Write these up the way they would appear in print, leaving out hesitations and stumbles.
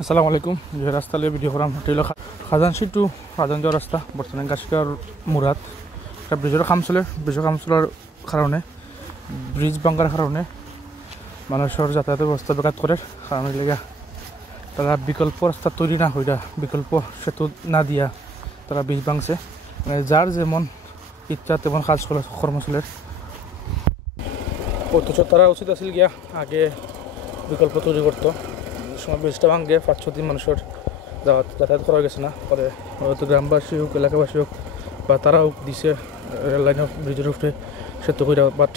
আসসালামু আলাইকুম। যে রাস্তা লিয়ে ভিডিও করাম হইল খাজানশি টু খাজান যাওয়ার রাস্তা। বর্তমানে গাছিকার মুরাদ একটা ব্রিজের কাম চলে। ব্রিজের কাম চলার কারণে ব্রিজ ভাঙার কারণে মানুষের যাতায়াতের ব্যবস্থা ব্যাঘাত করে। কারণ লেগে তারা বিকল্প রাস্তা তৈরি না হইয়া বিকল্প সেতু না দিয়া তারা ব্রিজ ভাঙছে। মানে যার যেমন ইচ্ছা তেমন কাজ কর্ম চলে। অথচ তারা উচিত আছিল গিয়া আগে বিকল্প তৈরি করতো। সময় ব্রিজটা ভাঙে 5-6 দিন মানুষের যাতায়াত করা গেছে না। পরে হয়তো গ্রামবাসী হোক এলাকাবাসী হোক বা তারাও দিছে রেল লাইনের ব্রিজের উপরে সেতু করে, বাট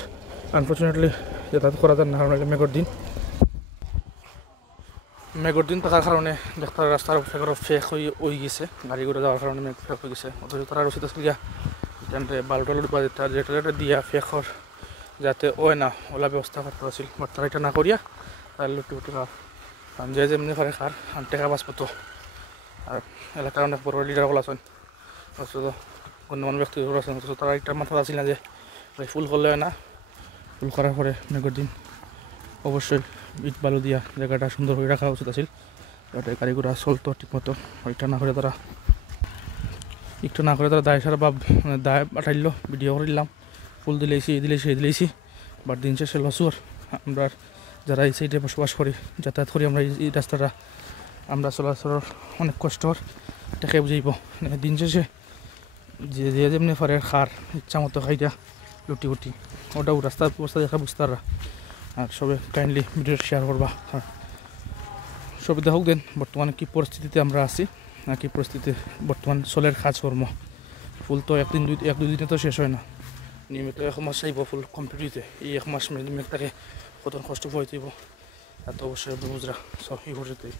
আনফর্চুনেটলি যাতায়াত করা যায় না। কারণ মেঘর দিন থাকার কারণে দেখতে রাস্তার ফেক হয়ে গেছে, গাড়ি ঘোড়া যাওয়ার কারণে মেঘ ফেক হয়ে গেছে। অথচ তারা উচিত আসলে গিয়া বালু টালু বা যেটা দিয়া ফেকর যাতে ওই না ওলা ব্যবস্থা করতে পারছিল। বাট তারা এটা না করিয়া তার লুটি উঠি খাওয়ার কারণ যে যেমনি করে খার টেকা বাঁচব তো। আর এলাকার অনেক বড় লিডারগুলো আছেন, অথচ গণ্যমান ব্যক্তিগুলো আছেন, অথচ তারা একটা মাথা আছিল না যে ফুল করলে হয় না। ফুল করার পরে মেঘর দিন অবশ্যই ইট বালু দিয়া জায়গাটা সুন্দর করে রাখা উচিত আছিল, যাতে গাড়ি ঘোড়া চলতো ঠিকমতো। এটা না করে তারা দায় সারা বা দায় পাঠাইল, ভিডিও করে দিলাম, ফুল দিলেছি দিলেছি। বাট দিন শেষে লসুর আমরা যারা এই সাইডে বসবাস করি, যাতায়াত করি, আমরা এই রাস্তাটা আমরা চলাচলের অনেক কষ্টর দেখে বুঝাইব। দিন শেষে যে যেমনি পারে খার ইচ্ছা মতো খাইটা লুটি উটি ওটাও রাস্তার অবস্থা দেখা বুঝতে পারা। আর সবে কাইন্ডলি ভিডিও শেয়ার করবা। আর সবে দেখুক দেন বর্তমানে কী পরিস্থিতিতে আমরা আছি, না কি পরিস্থিতি বর্তমান চলের কাজকর্ম। ফুল তো এক দুই দিনে তো শেষ হয় না, নিয়মিত 1 মাস চাইব ফুল কমপ্লিট হইতে। এই 1 মাস মেঘটাকে কত কষ্ট হইতেইব এত অবশ্যই বুঝরা সব এই পর্যন্তই।